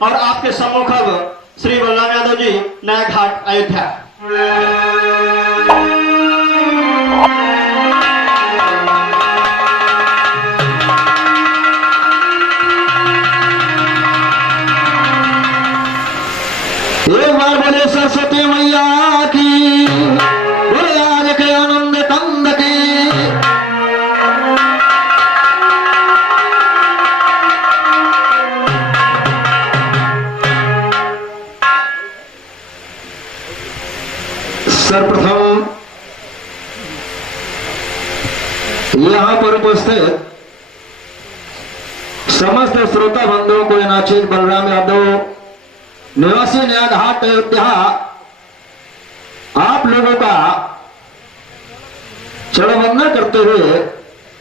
और आपके सम्मुख अब श्री बलराम यादव जी, नया घाट, अयोध्या। एक बार बोले सरस्वती मैया की, बोले आज के आनंद कंद की। सर्वप्रथम यहाँ पर उपस्थित समस्त श्रोता बंधुओं को नाचित बलराम यादव निवासी नया घाट अयोध्या आप लोगों का चरण वंदन करते हुए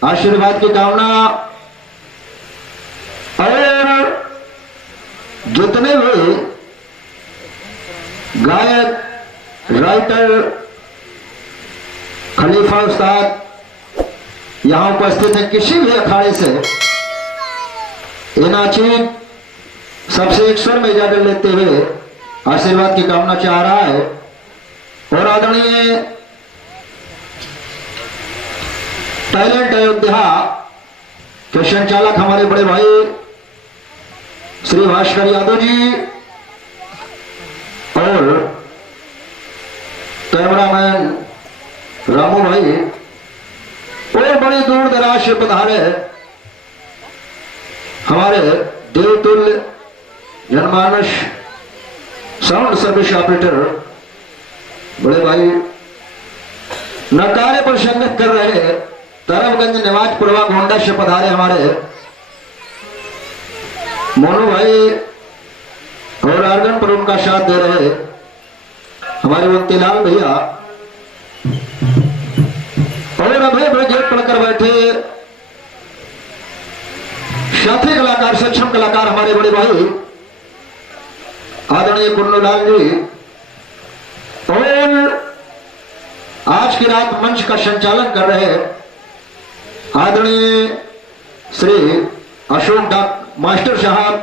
आशीर्वाद की कामना, और जितने भी गायक, राइटर, खलीफा उस्ताद यहां उपस्थित है, किसी भी अखाड़े से इनाचीन सबसे एक स्वर में इजाजत लेते हुए आशीर्वाद की कामना चाह रहा है। और आदरणीय टैलेंट अयोध्या के संचालक हमारे बड़े भाई श्री भास्कर यादव जी और कैमरामैन रामू भाई और बड़ी दूर दराज से पधारे हमारे देवतुल्य जनमानस साउंड सर्विस ऑपरेटर बड़े भाई नकारे पर संगत कर रहे तरफगंज निवाज पुरवा गोंडा से पधारे हमारे मोनू भाई, और आर्गन पर उनका साथ दे रहे हमारे वंतीलाल भैया, और अभय ब्रिगेड पढ़कर बैठे साथी कलाकार, सक्षम कलाकार हमारे बड़े भाई आदरणीय कुन्नूलाल जी, और आज की रात मंच का संचालन कर रहे आदरणीय श्री अशोक डॉक्टर मास्टर साहब,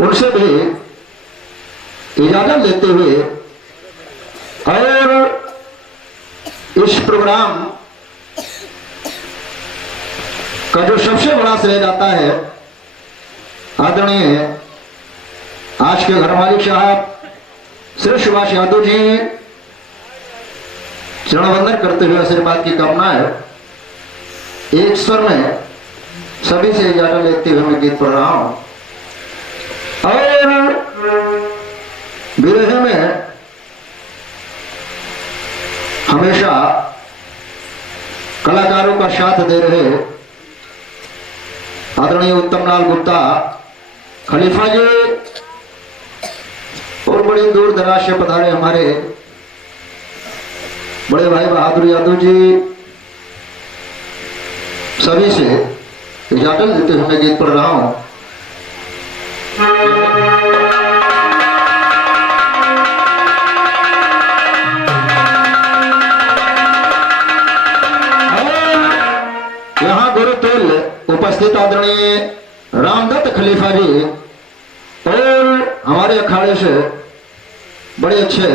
उनसे भी इजाजत लेते हुए, और इस प्रोग्राम का जो सबसे बड़ा श्रेय जाता है आदरणीय आज के घर मालिक साहब श्री सुभाष यादव जी, चरण वंदन करते हुए आशीर्वाद की कामना है। एक स्वर में सभी से इजाजत लेते हुए मैं गीत पढ़ रहा हूं। और विरह में हमेशा कलाकारों का साथ दे रहे आदरणीय उत्तम लाल गुप्ता खलीफा जी, और बड़ी दूर दराज से पधारे हमारे बड़े भाई बहादुर यादव जी, सभी से इजाजत देते हुए मैं गीत पढ़ रहा हूं। यहाँ गुरुतुल्य उपस्थित आदरणीय रामदत्त खलीफा जी, और हमारे अखाड़े से बड़े अच्छे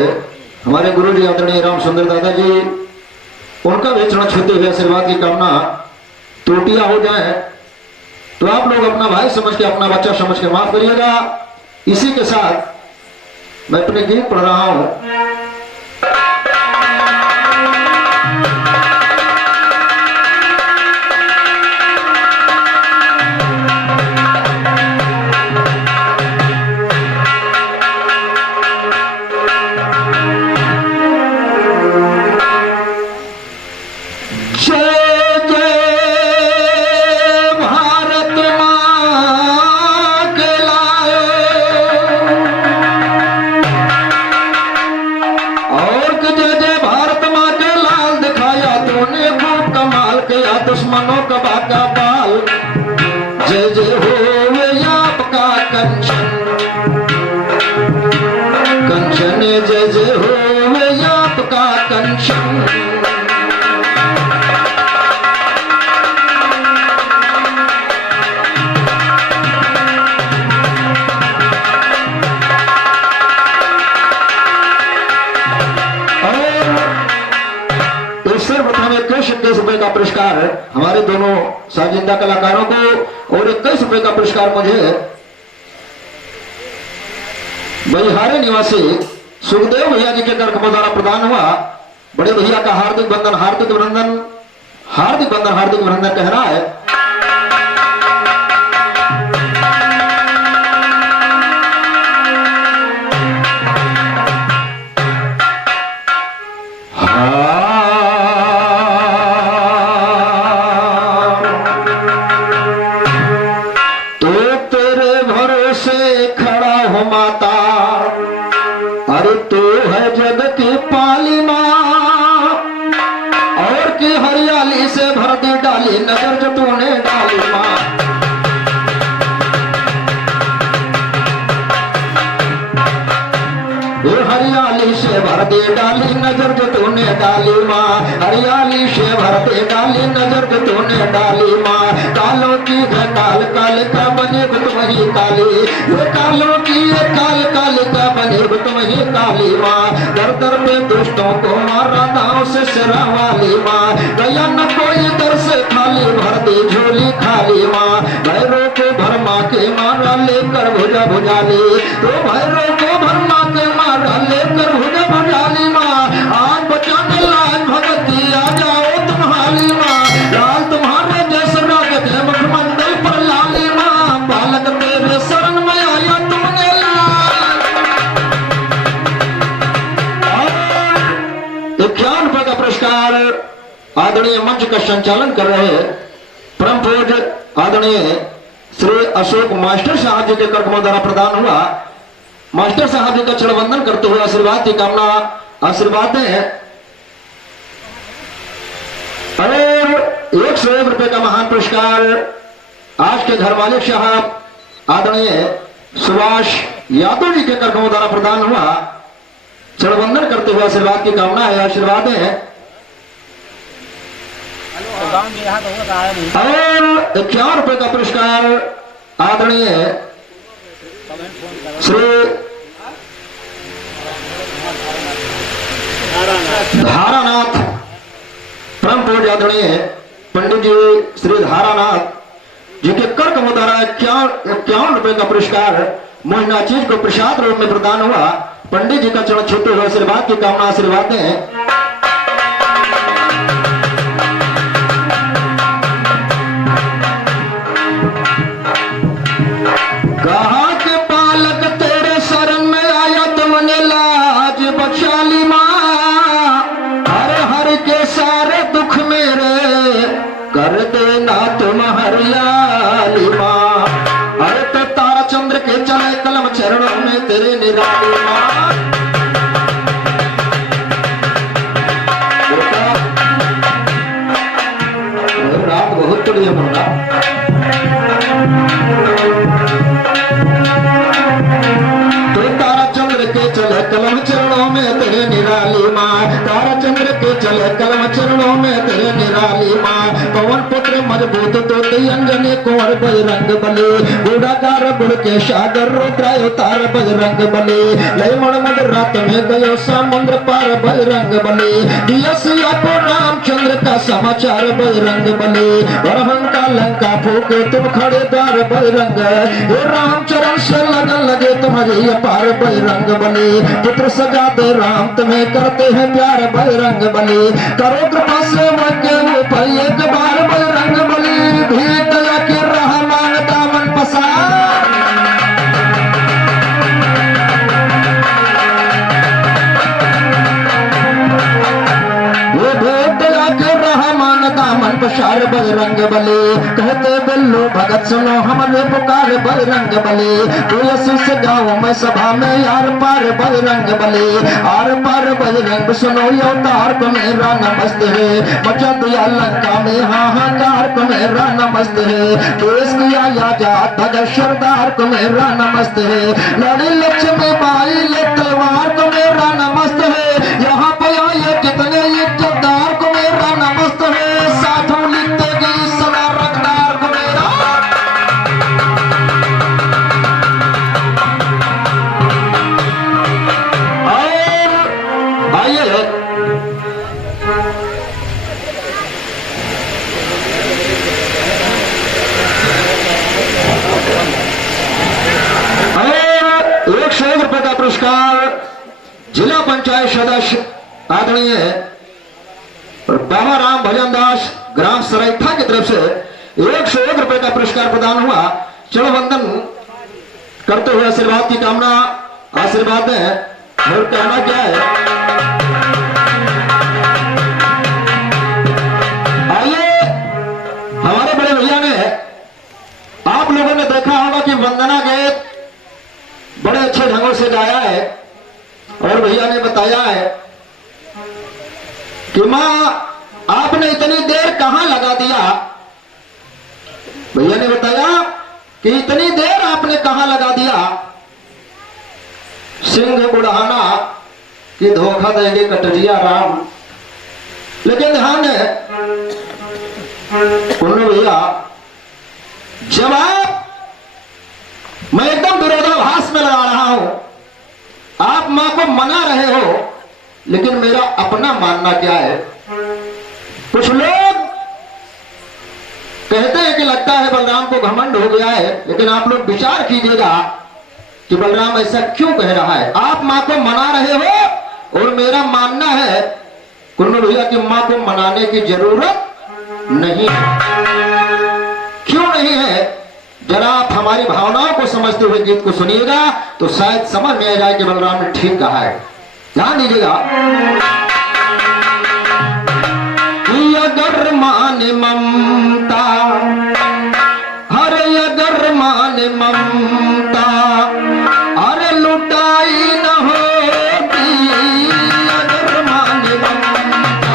हमारे गुरु जी आदरणीय राम सुंदर दादा जी, उनका भी चरण छूते हुए आशीर्वाद की कामना। त्रुटियां हो जाए तो आप लोग अपना भाई समझ के, अपना बच्चा समझ के माफ करिएगा। इसी के साथ मैं अपने गीत पढ़ रहा हूं। दुश्मनों का बाका बाल, जय जय हो आपका कंचन, कंचन जय जय हो आपका कंचन। का पुरस्कार हमारे दोनों साजिंदा कलाकारों को और 21 रुपए का पुरस्कार मुझे बलिहारे निवासी सुखदेव भैया जी के कर्क द्वारा प्रदान हुआ। बड़े भैया का हार्दिक बंधन हार्दिक अभिनंदन हार्दिक बंधन हार्दिक अभिनंदन कहना है। तो तेरे भरोसे खड़ा हो माता, अरे तू है जग की पाली माँ, और की हरियाली से भर दी डाली नजर जो तूने डाली माँ। ये हरियाली से भर दे डाली नजर जो तूने डाली माँ, हरियाली से भर दे डाली नजर जो तूने डाली माँ। कालों की है काल काल का बने तुम ही काली, ये कालों की है काल काल का बने तुम ही काली माँ। दर दर पे दुष्टों को मारा दांव से सिरा वाली माँ, गया न कोई दर से खाली भर दी झोली खाली माँ। भैरों को भरमा के मारा लेकर भुजा भुजाली, तो भैरों को भरमा के मारा लेकर भुजा भुजाली माँ। आज बचाने लाज भगती आ जाओ तुम्हारी माँ, लाल तुम्हारे जैसे रागत है मुखमंडल पर लाली माँ। बालक तेरे शरण में आया तुमने लाल। 51 रुपए का पुरस्कार आदरणीय मंच का संचालन कर रहे परम पूज्य आदरणीय श्री अशोक मास्टर साहब जी के कर्मों द्वारा प्रदान हुआ। मास्टर साहब जी का चरण वंदन करते हुए आशीर्वाद की कामना आशीर्वाद दें। और 101 रुपए का महान पुरस्कार आज के घर मालिक साहब आदरणीय सुभाष यादव जी के कर्मों द्वारा प्रदान हुआ। चरण वंदन करते हुए आशीर्वाद की कामना है, आशीर्वाद है। और 51 रुपए का पुरस्कार आदरणीय श्री धारानाथ परम पूज्य आदरणीय पंडित जी श्री धारानाथ जी के कर्क द्वारा 51 रुपए का पुरस्कार मोहना चीज को प्रसाद रूप में प्रदान हुआ। पंडित जी का चरण छूते हुए आशीर्वाद की कामना आशीर्वाद दें। कहा के पालक तेरे शरण में आया तुमने लाज बचाली माँ, हर हर के सारे दुख मेरे कर देना तुम हरियाली माँ। अरे तो तारा चंद्र के चले कलम चरणों में तेरे निराली माँ। रात बहुत बढ़िया बन रहा। तो तारा चंद्र के चले कलम चरणों में तेरे निराली माँ, तारा चंद्र के चले कलम चरणों में तेरे निराली माँ। पवन पुत्र मजबूत तो अंजनी कुंवर बजरंग बली, बूढ़ाकार बुढ़ के सागर रुद्रायो तार बजरंग बली। लयमण मद रात में गयो समुद्र पार बजरंग बली, दियसिया को रामचंद्र का समाचार बजरंग बली। बरहन का लंका फूके तुम खड़े द्वार बजरंग, हे रामचरण से लगन लगे तुम्हारी पार बजरंग बली। पुत्र सजा दे राम तुम्हें करते हैं प्यार बजरंग बली, करो कृपा से मध्य ऊपर एक बार बजरंग बली। भी दया के रहा मांगता मन पसार, मन पसार बजरंग बली। कहते बिल्लो भगत सुनो हमरे पुकार बजरंग बली, तुलसी से गाँव में सभा में यार पार बजरंग बली। आर पार बजरंग सुनो अवतार को मेरा नमस्ते है, मचा दिया लंका में हाहाकार को मेरा नमस्ते है। देश किया आजाद भगत सरदार को मेरा नमस्ते है, लड़ी लक्ष्मी बाई ले तलवार को मेरा नमस्ते है। यहाँ पे आए कितने इज्जतदार को मेरा नमस्ते है, साधु लिखते गई सदा रखदार को मेरा। आइए पुरस्कार जिला पंचायत सदस्य आदरणीय बाबा राम भजन दास ग्राम सराइथा की तरफ से 101 रुपए का पुरस्कार प्रदान हुआ। चलो वंदन करते हुए आशीर्वाद की कामना, आशीर्वाद है और कहना क्या है। आइए, हमारे बड़े भैया ने, आप लोगों ने देखा होगा कि वंदना गीत बड़े अच्छे ढंगों से गाया है और भैया ने बताया है कि मां आपने इतनी देर कहां लगा दिया। भैया ने बताया कि इतनी देर आपने कहां लगा दिया, सिंह उड़ाना कि धोखा देंगे कटरिया राम। लेकिन ध्यान है कुल्लू भैया, जवाब मैं एकदम विरोधाभास में लगा रहा हूं। आप मां को मना रहे हो, लेकिन मेरा अपना मानना क्या है। कुछ लोग कहते हैं कि लगता है बलराम को घमंड हो गया है, लेकिन आप लोग विचार कीजिएगा कि बलराम ऐसा क्यों कह रहा है। आप मां को मना रहे हो और मेरा मानना है कुल्लू भैया कि मां को मनाने की जरूरत नहीं है। क्यों नहीं है, जरा आप हमारी भावनाओं को समझते हुए गीत को सुनिएगा तो शायद समझ में आ जाए कि बलराम ने ठीक कहा है। ध्यान दीजिएगा। अगर मान ममता, हरे अगर मान ममता, अरे लुटाई न होती, अगर मान ममता।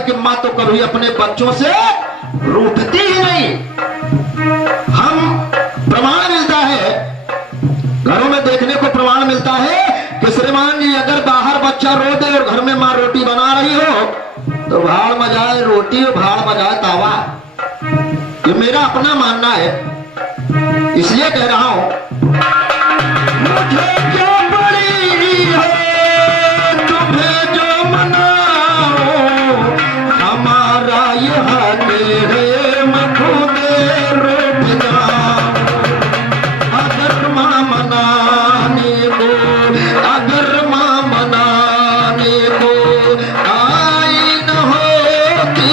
कि मां तो कभी अपने बच्चों से रूठती ही नहीं। हम प्रमाण मिलता है, घरों में देखने को प्रमाण मिलता है कि श्रीमान जी अगर बाहर बच्चा रो दे और घर में मां रोटी बना रही हो तो भाड़ बजाए रोटी और भाड़ बजाए तावा। ये मेरा अपना मानना है, इसलिए कह रहा हूं। मुझे क्यों पड़ी है तुम्हें जो मनाओ, हमारा यह तेरे मखुदे रूठ जाओ। अगर मां मनाने को, अगर मां मनाने को आई न होती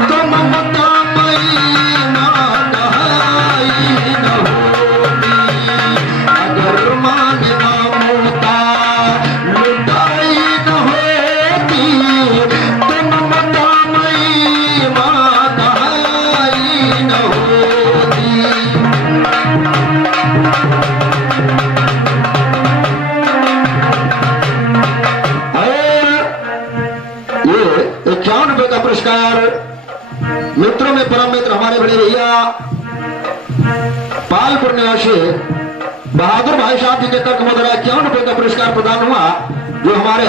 तो ममता मई मां कहाई न होती। अगर मां ने ममता लुटाई न होती तो ममता मई मां कहाई न होती। ये 51 रुपए का पुरस्कार मित्रों में परम मित्र हमारे बड़े भैया पालपुर निवासी बहादुर भाई साहब जी के तक मुद्रा 51 रुपए का पुरस्कार प्रदान हुआ, जो हमारे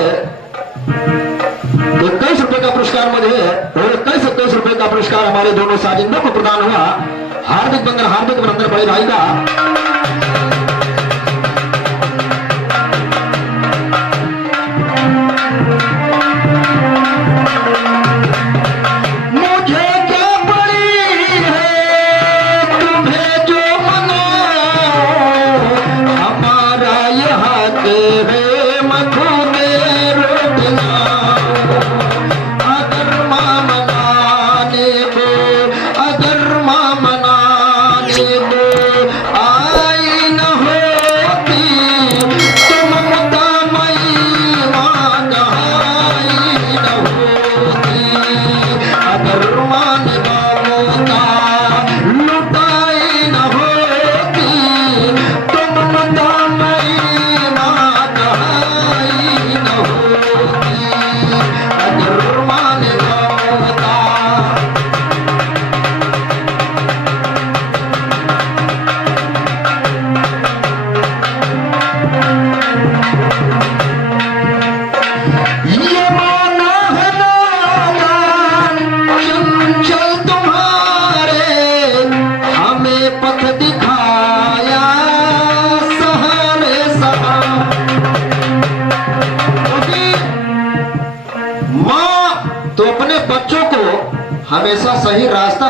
21 रुपए का पुरस्कार मुझे और 21 रुपए का पुरस्कार हमारे दोनों साजिंदों को प्रदान हुआ। हार्दिक बंदन बड़े भाई का। मुझे क्या पड़ी है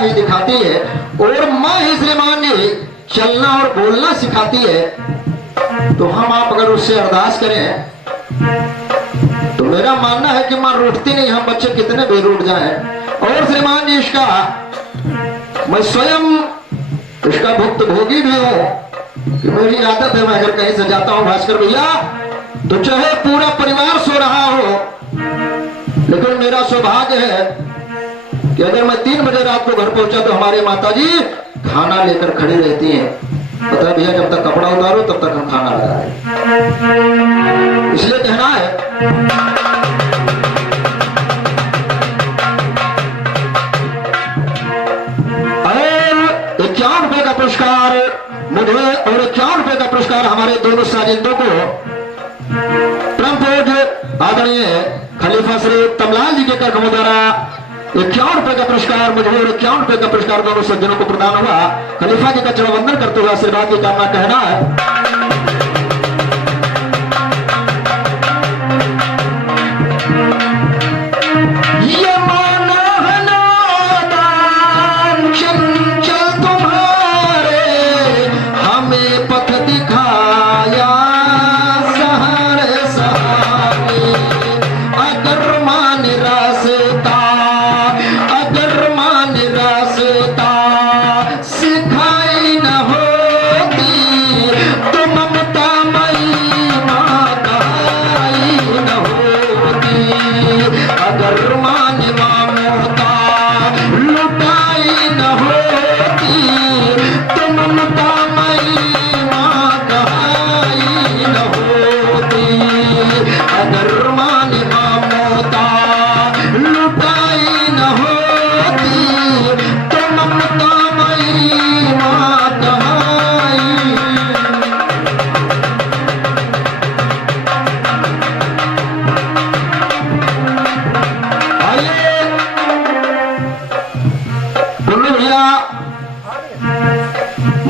भी दिखाती है और माँ ही श्रीमान जी चलना और बोलना सिखाती है। तो हम आप अगर उससे अरदास करें तो मेरा मानना है कि माँ रूठती नहीं, हम बच्चे कितने भी रूठ जाएं। और श्रीमान जी इसका मैं स्वयं इसका भुक्तभोगी भी हूं कि मेरी आदत है, मैं अगर कहीं से जाता हूं भास्कर भैया तो चाहे पूरा परिवार सो रहा हो, लेकिन मेरा सौभाग्य है कि अगर मैं 3 बजे रात को घर पहुंचा तो हमारी माताजी खाना लेकर खड़ी रहती हैं। पता है भैया, जब तक कपड़ा उतारो तब तक हम खाना लगाए, इसलिए कहना है और 51 रुपए का पुरस्कार मुझे और 51 रुपए का पुरस्कार हमारे दोनों साजिंदों को परम पूज्य आदरणीय खलीफा श्री तमलाल जी के कर द्वारा 51 रुपए का पुरस्कार मुझे और 51 रुपए का पुरस्कार दोनों सज्जनों को प्रदान हुआ। खलीफा जी का चरण वंदन करते हुए आशीर्वाद की कामना कहना है।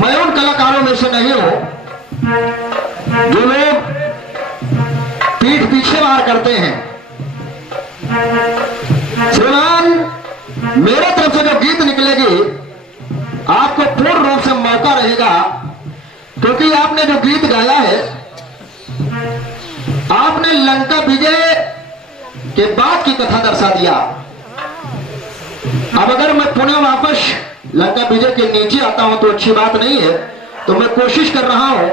मैं उन कलाकारों में से नहीं हूं जो लोग पीठ पीछे वार करते हैं। श्रीमान, मेरे तरफ से जो गीत निकलेगी आपको पूर्ण रूप से मौका रहेगा, क्योंकि आपने जो गीत गाया है आपने लंका विजय के बाद की कथा दर्शा दिया। अब अगर मैं पुनः वापस लंका विजय के नीचे आता हूं तो अच्छी बात नहीं है, तो मैं कोशिश कर रहा हूं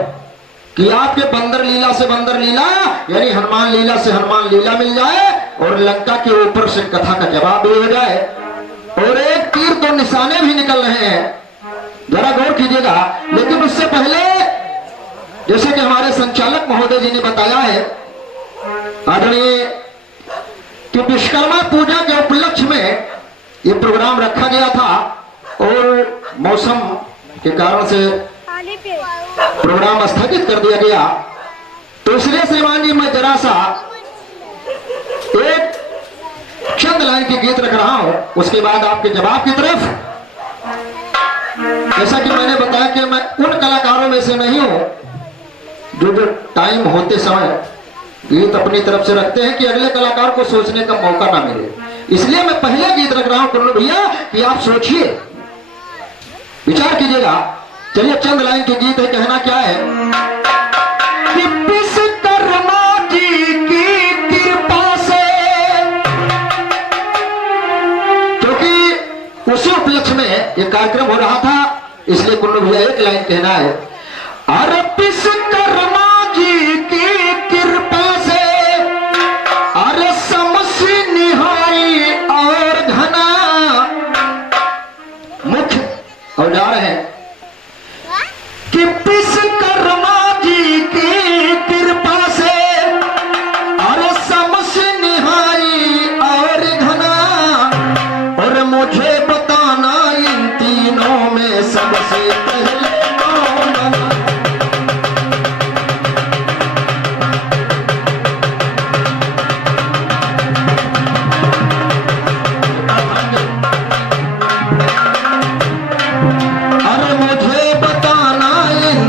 कि आपके बंदर लीला से बंदर लीला यानी हनुमान लीला से हनुमान लीला मिल जाए और लंका के ऊपर से कथा का जवाब भी हो जाए और एक तीर 2 निशाने भी निकल रहे हैं, जरा गौर कीजिएगा। लेकिन उससे पहले जैसे कि हमारे संचालक महोदय जी ने बताया है आदरणीय कि विश्वकर्मा पूजा के उपलक्ष्य में ये प्रोग्राम रखा गया था और मौसम के कारण से प्रोग्राम स्थगित कर दिया गया। तो इसलिए श्रीमान जी मैं जरा सा एक चंद लाइन के गीत रख रहा हूं, उसके बाद आपके जवाब की तरफ। जैसा कि मैंने बताया कि मैं उन कलाकारों में से नहीं हूं जो टाइम होते समय गीत अपनी तरफ से रखते हैं कि अगले कलाकार को सोचने का मौका ना मिले, इसलिए मैं पहले गीत रख रहा हूं कुल्लू भैया कि आप सोचिए, विचार कीजिएगा। चलिए चंद लाइन के गीत है, कहना क्या है कि विश्वकर्मा जी की कृपा से, क्योंकि उसी उपलक्ष्य में ये कार्यक्रम हो रहा था, इसलिए कुल्लू भैया एक लाइन कहना है। अरे विश्वकर्मा जी की कृपा से अरे समसी निहाई और घना मुख्य और जा रहे हैं कि विश्वकर्मा जी की कृपा से अरे समसी निहाई और घना, और मुझे बताना इन तीनों में सबसे पहले कौन। अरे मुझे बताना इन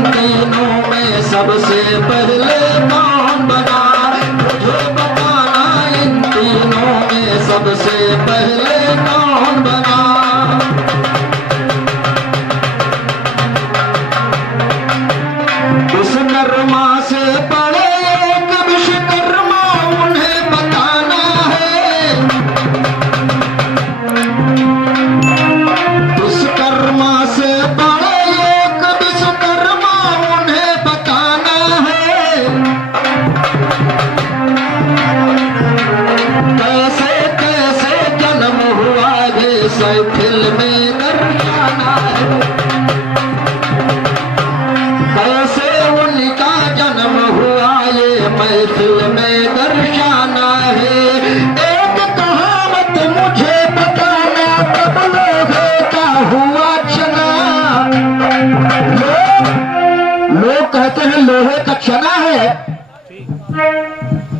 लोहे का चना है।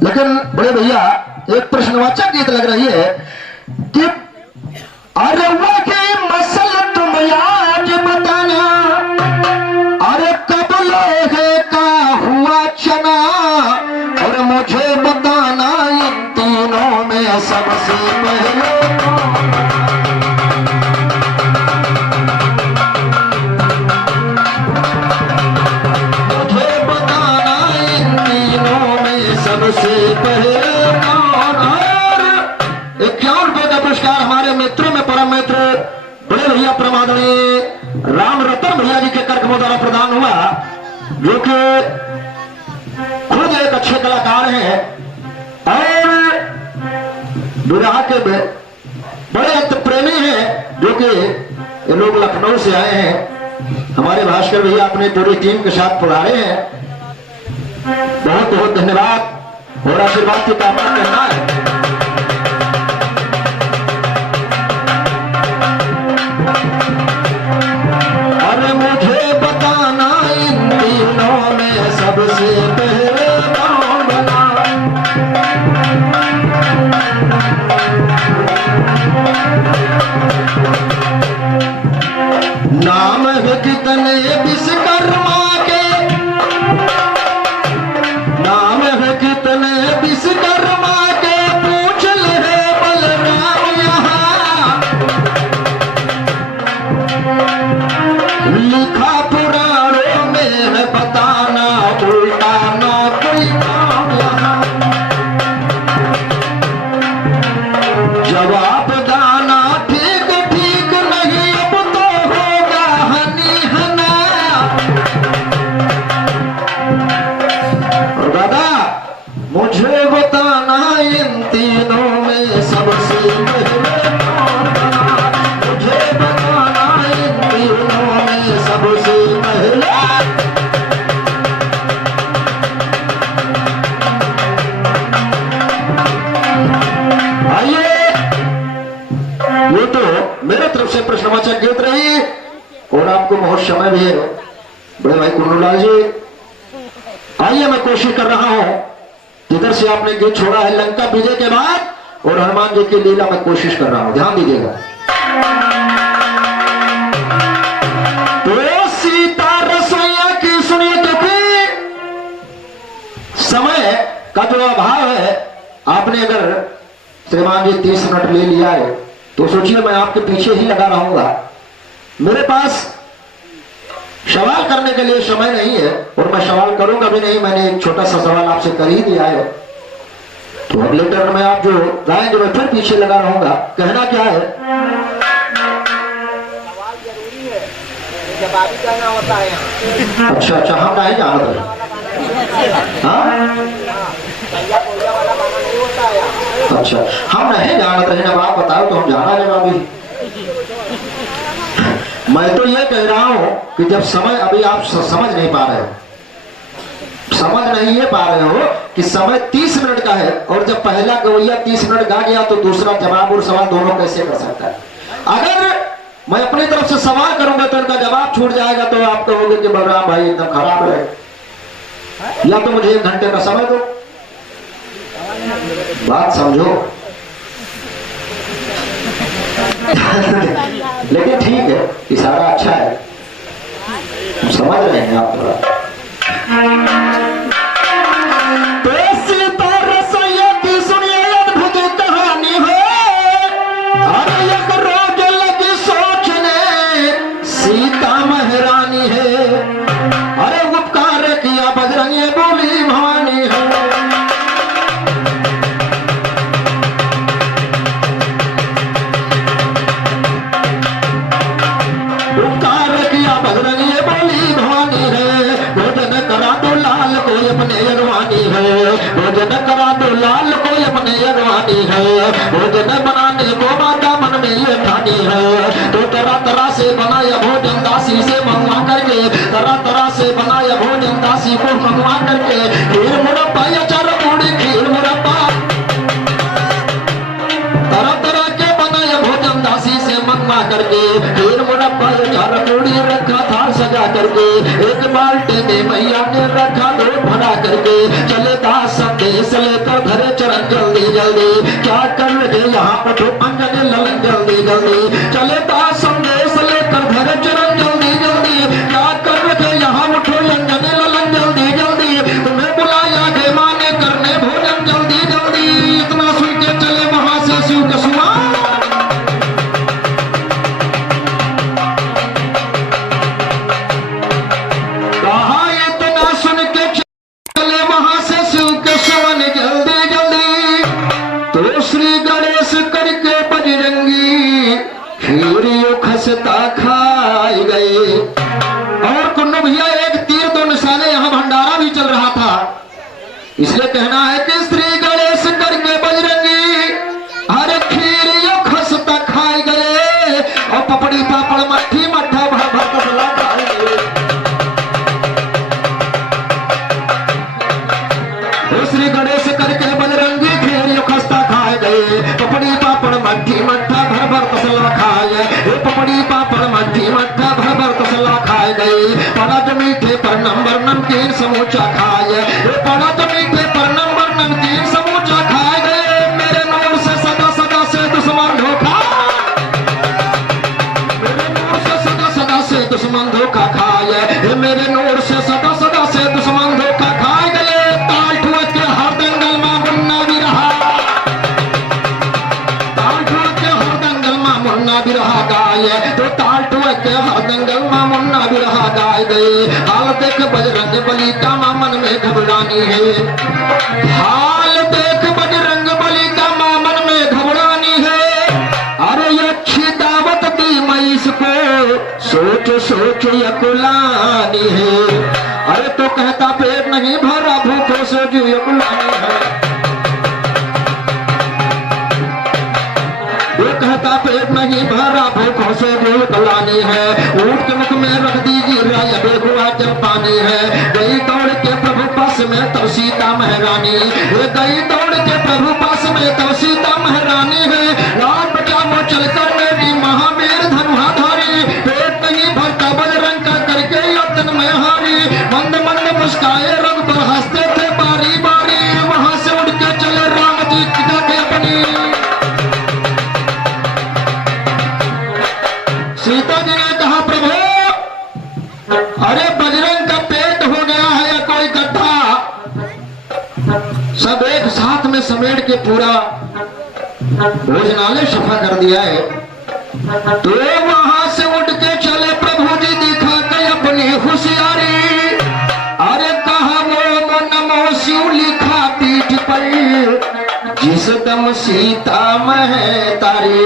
लेकिन बड़े भैया एक प्रश्नवाचक गीत लग रही है कि अरे के मसल तुम आज बताना, अरे कब लोहे का हुआ चना, और मुझे बताना इन तीनों में सबसे पहले सबसे पहले कौन। और 51 रुपए का पुरस्कार हमारे मित्रों में परम मित्र बड़े भैया प्रमादनीय राम रतन भैया जी के कर्कमों द्वारा प्रदान हुआ, जो कि खुद एक अच्छे कलाकार हैं और विवाह के बड़े अंत प्रेमी हैं, जो कि ये लोग लखनऊ से आए हैं। हमारे भास्कर भैया अपनी पूरी टीम के साथ पधारे हैं। बहुत बहुत धन्यवाद और आशीर्वाद की कामना करना है। अरे मुझे बताना इन तीनों में सबसे पहले कौन बना। नाम है कितने विश्वकर्मा के, नाम है कितने विश्वकर्मा के, पूछ ले बलराम यहाँ। लिखा पुराणों में है बताना, उल्टा ना कोई काम यहाँ। जवाब दाना ठीक ठीक नहीं, अब तो होगा हनी हना। और दादा मुझे बताना इन तीनों में सबसे पहले कौन बना। मुझे बताना इन तीनों में सबसे पहले। आइए, ये तो मेरे तरफ से प्रश्नवाचक गीत रही और आपको बहुत समय भी है बड़े भाई कुन्नूलाल जी। आइए, मैं कोशिश कर रहा हूं जिधर से आपने गीत छोड़ा है लंका विजय के बाद और हनुमान जी की लीला में कोशिश कर रहा हूं, ध्यान दीजिएगा। तो सीता रसोईया की सुनिए, क्योंकि समय का जो अभाव है, आपने अगर श्रीमान जी 30 मिनट ले लिया है तो सोचिए मैं आपके पीछे ही लगा रहूंगा। मेरे पास सवाल करने के लिए समय नहीं है और मैं सवाल करूंगा भी नहीं। मैंने एक छोटा सा सवाल आपसे कर ही दिया है, तो अगले टर्न में आप जो गाएंगे मैं फिर पीछे लगा रहूंगा। कहना क्या है? सवाल जरूरी है, जवाब भी कहना होता है यहाँ। अच्छा अच्छा, हम नहीं जानते। हाँ वाला गाना नहीं होता है यहाँ। अच्छा, हम नहीं जानते हैं। अब आप बताओ तो हम जाना जवाबी। मैं तो ये कह रहा हूं कि जब समय, अभी आप समझ नहीं पा रहे हो, समझ नहीं ये पा रहे हो कि समय 30 मिनट का है और जब पहला गवैया 30 मिनट गा गया तो दूसरा जवाब और सवाल दोनों कैसे कर सकता है। अगर मैं अपनी तरफ से सवाल करूंगा तो इनका जवाब छूट जाएगा, तो आप कहोगे कि बलराम भाई एकदम खराब है, या तो मुझे 1 घंटे का समय दो। बात समझो। लेकिन ठीक है, इशारा अच्छा है, समझ रहे हैं आप थोड़ा। तो सीता रसोईया की सुनिए अद्भुत कहानी है। अरे एक रोज लगी सोचने, सीता महारानी है। अरे उपकार किया बजरंगी, बोली भवानी है। उपकार किया बजरंगी, बोली भवानी है। भोजन करा दो लाल को अपने अगवानी है। भोजन करा दो लाल को अपने अगवानी है। भोजन बनाने को माता मन में ये ठानी है। तो तरह तरह से बनाया भोजन दासी से मंगवा करके, तरह तरह से बनाया भोजन दासी को मंगवा करके। खीर मुरब्बा या चार पूड़ी खीर मुरब्बा, तरह तरह के बनाया भोजन दासी से मंगवा करके। खीर मुरब्बा या चार पूड़ी रखा था सजा करके। एक बाल्टी में मैया ने रखा करके चले दास संदेश लेकर धरे चरण जल्दी जल्दी। क्या कर रहे यहाँ उठो अंजनी ललन जल्दी जल्दी। चले दास संदेश लेकर धरे चरण जल्दी जल्दी। क्या कर रहे यहाँ उठो अंजनी ललन जल्दी जल्दी। तुम्हें बुलाया गए माने करने भोजन जल्दी जल्दी। इतना सुन के चले वहां से शिव के सुमान। कहा इतना सुन के चले वहां से शिव के सुमन जल्दी जल्दी। तो श्री गणेश करके बजरंगी खीरियो खसता खाई गए। और कुन्नू भैया एक तीर दो निशाने यहाँ भंडारा भी चल रहा था, इसलिए कहना है कि श्री गणेश करके बजरंगी हर खीरियो खसता खाई गए। और पपड़ी पापड़ मट्ठी मट्ठा भर भर कसला खाई गए। श्री गणेश करके बजरंगी खीरियो खस्ता खाए गए। पपड़ी पापड़ मट्ठी मट्ठा भर भर तसला खाए। पपड़ी पापड़ मट्ठी मट्ठा भर भर तसला खाए गए। पड़ा मीठे पर नंबर नमकीन समूचा खाए। पड़ा मीठे पर नंबर नमकीन समूचा खाए गए। मेरे नूर से सदा सदा से दुश्मन धोखा। मेरे नूर से सदा सदा से दुश्मन धोखा खाए। मेरे नूर से सदा सदा से दुश्मन धोखा खाए गए। ताल ठुक के हर दंगल में मुन्ना भी रहा। ताल ठुक के हर दंगल में मुन्ना भी रहा गाये। तो ताल ठुक के हर दंगल में मुन्ना भी रहा गाय गए। हाल देख बजरंग बली का मन में घबरानी है। हाल देख बजरंग बली का मन में घबरानी है। अरे ये अच्छी दावत दी मैं इसको सोच सोच यकुलानी है। अरे तो कहता पेट नहीं भरा भूखों से जो यकुलानी है। ये कहता पेट नहीं भरा भूखों से जो यकुलानी है। ऊँट के मुख में रख दी गिरा या बेगुआ जल पानी है। गई दौड़ के प्रभु पास में तब सीता महारानी। ये गई दौड़ के प्रभु पास में तब सीता महारानी है। लाल बचाओ चलकर मेरी महावीर धनुहाधारी। पेट नहीं भरता बजरंग का करके यत्न में हारी। मंद मंद मुस्काए रंग पर हंसते थे बारी बारी। वहां से उड़ के चले राम जी की अपनी। सीता जी ने कहा प्रभु अरे बजरंग का पेट हो गया है या कोई गड्ढा। सब एक साथ में समेट के पूरा भोजनालय सफा कर दिया है। तो वहां से उठ के चले प्रभु जी दिखा के अपनी होशियारी। अरे कहा वो नमो शिव लिखा पीठ पर जिस दम सीता मह तारी।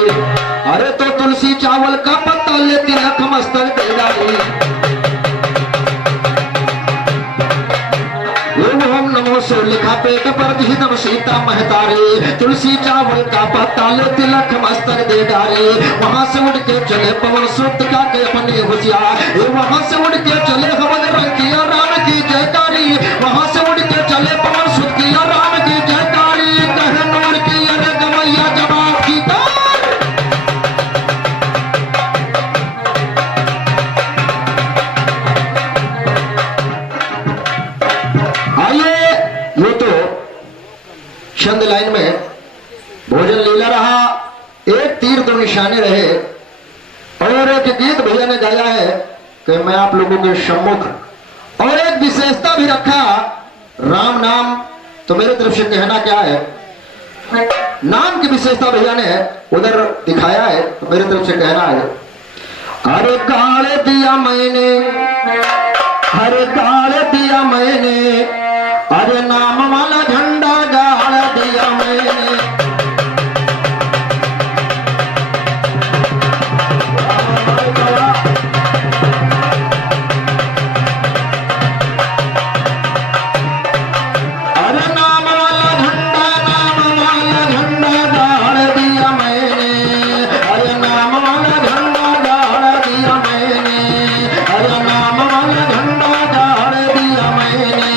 अरे तो तुलसी चावल का पत्ता ले तिलक मस्तक दे डाली। ओम नमो शिव लिखा पेट पर जिस दम सीता महतारी। तुलसी चावल का पत्ता ले तिलक मस्तक दे डाली। वहां से उड़ के चले पवन सुत का के अपनी होशियार। वहां से उड़ के चले हवन रंग की राम की जयकारी। वहां से उड़ के चले पवन सुत की राम की जयकारी। कह नूर की अरे गवैया जवाब की तार। आइए ये तो चंद लाइन में भोजन लीला रहा। एक तीर दो निशाने रहे। और एक गीत भैया ने गाया है कि मैं आप लोगों के सम्मुख। और एक विशेषता भी रखा राम नाम। तो मेरे तरफ से कहना क्या है, नाम की विशेषता भैया ने उधर दिखाया है। तो मेरे तरफ से कहना है अरे गाल दिया मैंने, अरे गाल दिया मैंने, अरे नाम वाला झंडा गाड़ दिया मैंने। अरे नाम वाला झंडा गाड़ दिया मैंने। अरे नाम वाला झंडा गाड़ दिया मैंने। अरे नाम वाला झंडा गाड़ दिया मैंने।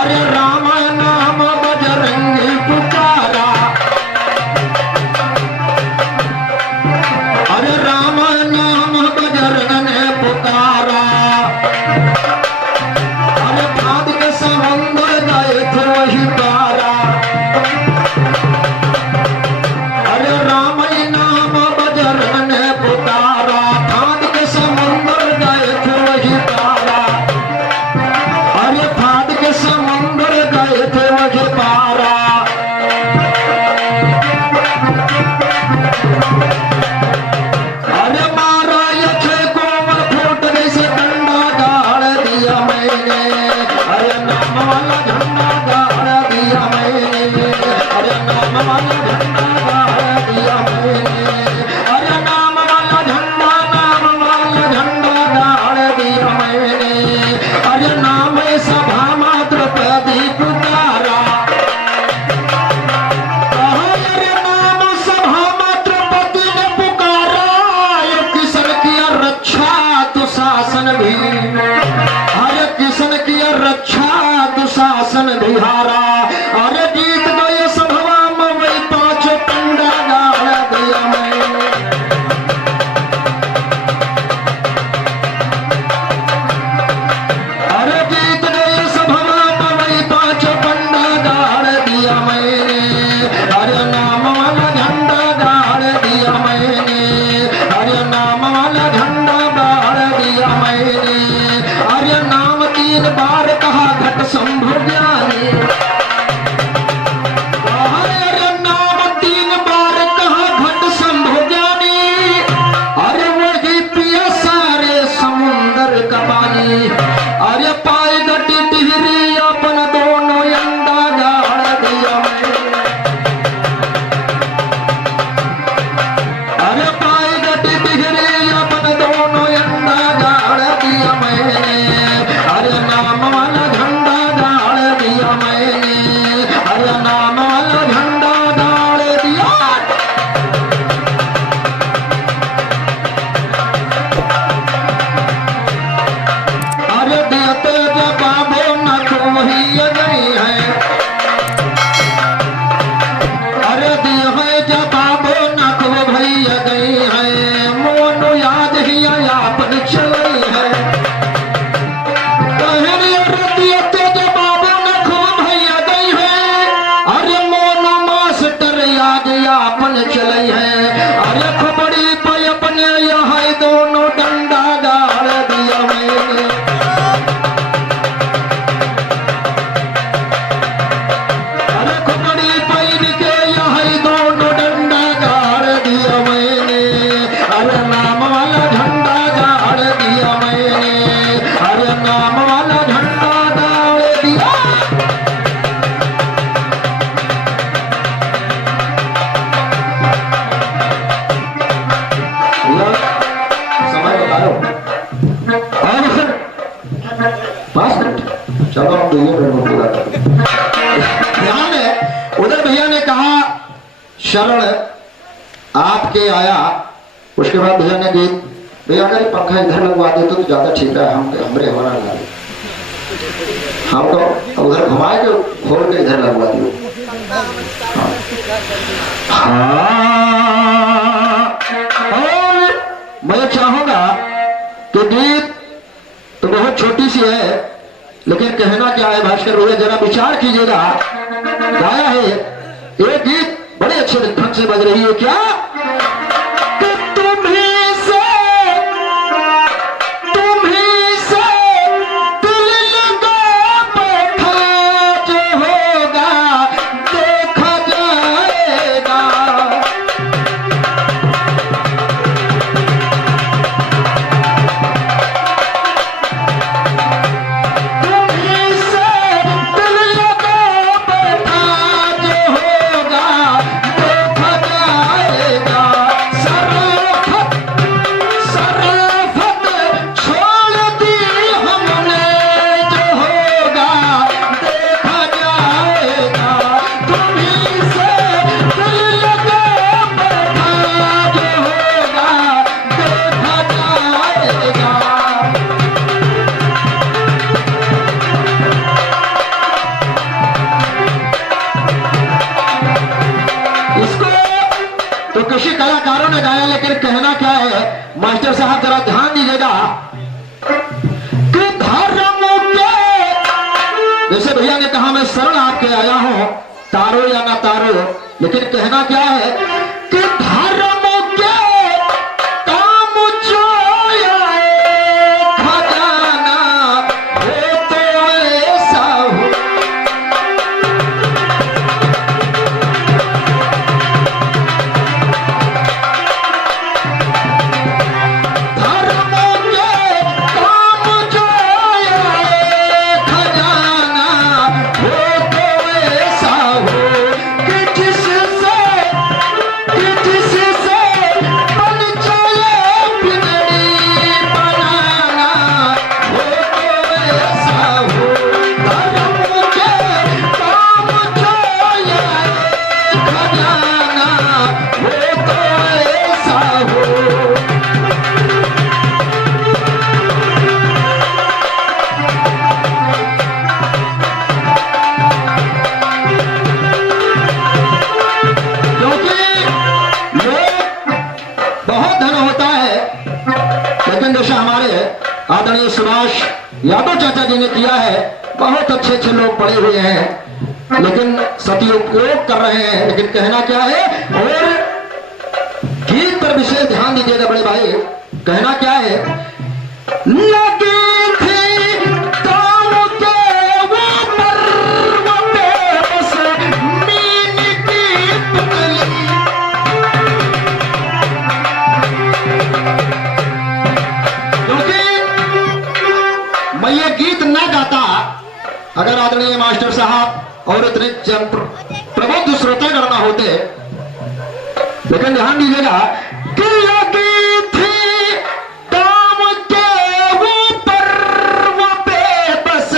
अरे राम नाम अरे नाम 3 बार कहा घट शंभु ज्ञानी, अरे नाम 3 बार कहा घट शंभु ज्ञानी, अरे वही पिया सारे समुंदर का पानी, अरे पाए गटी टिहरी अपन दोनों अंडा गाड़ दिया मैं, अरे पाए गटी टिहरी अपन दोनों अंडा गाड़ दिया मैंने, अरे नाम वाला झंडा गाड़ दिया मैंने, अरे नाम वाला झंडा गाड़ दिया। अरे देते जवाबो न तुम ही गई है, अरे दिए है जवाबो न तुम भैया गई है, मोनो याद ही आपन चली है, कहने अरे देते जवाबो न तुम भैया गई है, अरे मोनो मास्टर याद आपन चली है, अरे खबड़ी पे अपने यहाँ दोनों डंडा गाड़ दिया मैंने, अरे खबड़ी पैन के यहाँ दोनों डंडा गाड़ दिया मैंने, अरे नाम वाला झंडा गाड़ दिया मैंने, अरे नाम वाला झंडा गाड़ दिया। समय बता लो और 5 मिनट, चलो हम 2 मिनट में पूरा कर दें। ध्यान है, उधर भैया ने कहा शरण आपके आया, उसके बाद भैया ने गीत, भैया अगर ये पंखा इधर लगवा दे तो ज्यादा ठीक है, हम हमरे हमारा लगा दे, हम तो उधर घुमाए के खोल के इधर लगवा दियो। हाँ, और मैं चाहूंगा कि गीत तो बहुत छोटी सी है, लेकिन कहना क्या है भास्कर भैया जरा विचार कीजिएगा। गाया है ये गीत बड़े अच्छे ढंग से बज रही है, क्या कि तुम्हीं से दिल लगा बैठा जो होगा देखा जाएगा, तुम्हीं से दिल लगा बैठा जो होगा देखा जाएगा, शराफत छोड़ दी हमने जो होगा देखा जाएगा, तुम्हीं से दिल लगा बैठा जो होगा देखा जाएगा। इसको तो किसी कलाकारों ने गाया, लेकिन कहना क्या है मास्टर साहब जरा ध्यान दीजिएगा कि धर्म के, जैसे भैया ने कहा मैं शरण आपके आया हूं, तारो या ना तारो, लेकिन कहना क्या है कि धर्म के काम जो आए खजाना हो तो ऐसा हो, धर्म के काम जो आए खजाना हो तो ऐसा हो कि जिससे बन जाए बिगड़ी बनाना हो तो ऐसा हो, धर्म के काम जो आए खजाना हो तो ऐसा हो। क्योंकि लोग बहुत धन होता है, लेकिन जैसे हमारे आदरणीय सुभाष यादव चाचा जी ने किया है, बहुत अच्छे अच्छे लोग पड़े हुए हैं, लेकिन सदुपयोग कर रहे हैं, लेकिन कहना क्या है, और गीत पर विशेष ध्यान दीजिएगा बड़े भाई, कहना क्या है, लगी थी मैं ये गीत न गाता अगर आदरणीय मास्टर साहब और इतने प्रबुद्ध श्रोतागण ना होते। लेकिन ध्यान दीजिएगा कि लगी थी काम के ऊपर वो बेबस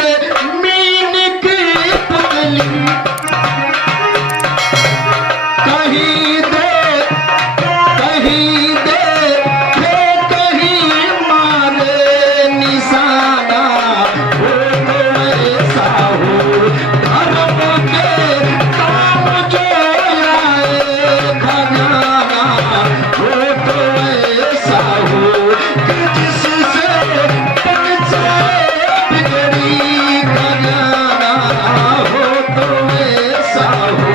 मीन की पुतली, कहीं दे कहीं मारे निशाना, वो तो ऐसा हो धर्म के काम जो आए खजाना, वो तो ऐसा हो कि जिससे बन जाए बिगड़ी खजाना, वो तो ऐसा हो।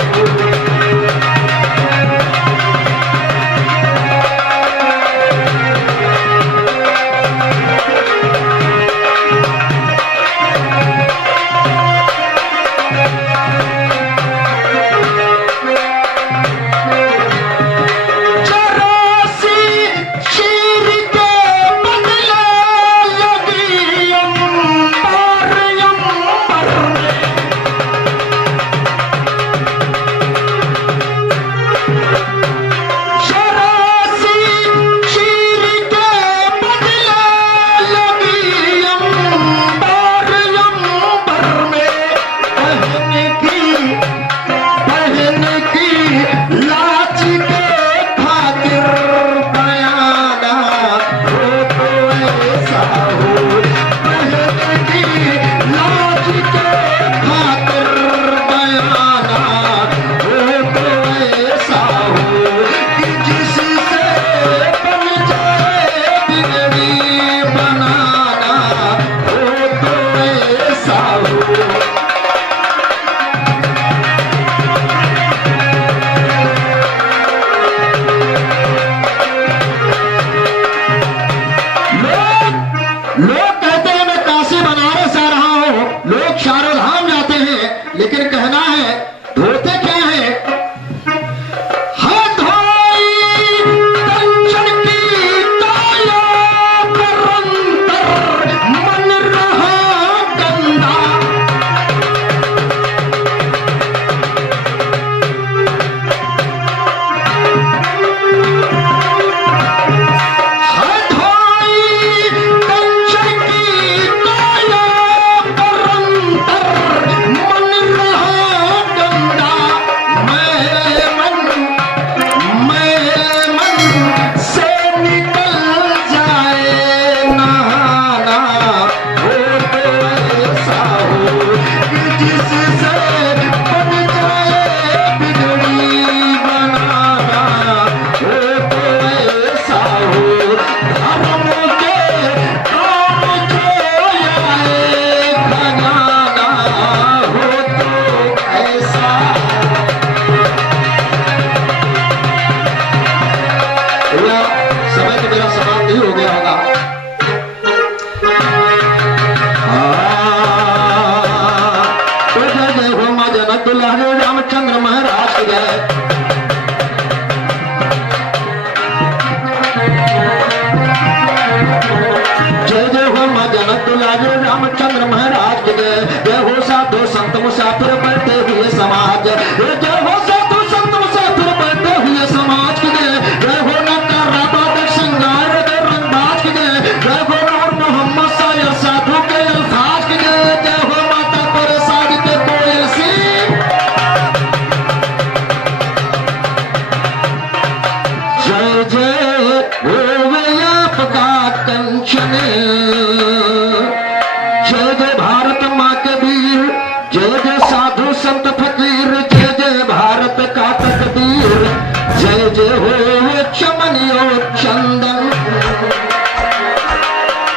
लोग कहते हैं मैं काशी बनारस आ रहा हूं, लोग चारों धाम जाते हैं, लेकिन कहना है धोते क्या है? हाथ धोई कंचन की काया परंतर, मन रहा गंदा। समय तो मेरा सवाल नहीं हो गया होगा। तो जय जय हो मां जनक दुलारे रामचंद्र महाराज की जय। जय जय हो मां जनक दुलारे रामचंद्र महाराज की जय। जय हो साधु संत मुसाफिर बढ़ते हुए समाज, जय हो साधु संत मुसाफिर बढ़ते हुए समाज की जय। जय हो साधु के अल्फाज की जय। जय हो माता परेशान के कोयल सी। जय जय हो आपका कंचन, जय जय भारत माँ के वीर, जय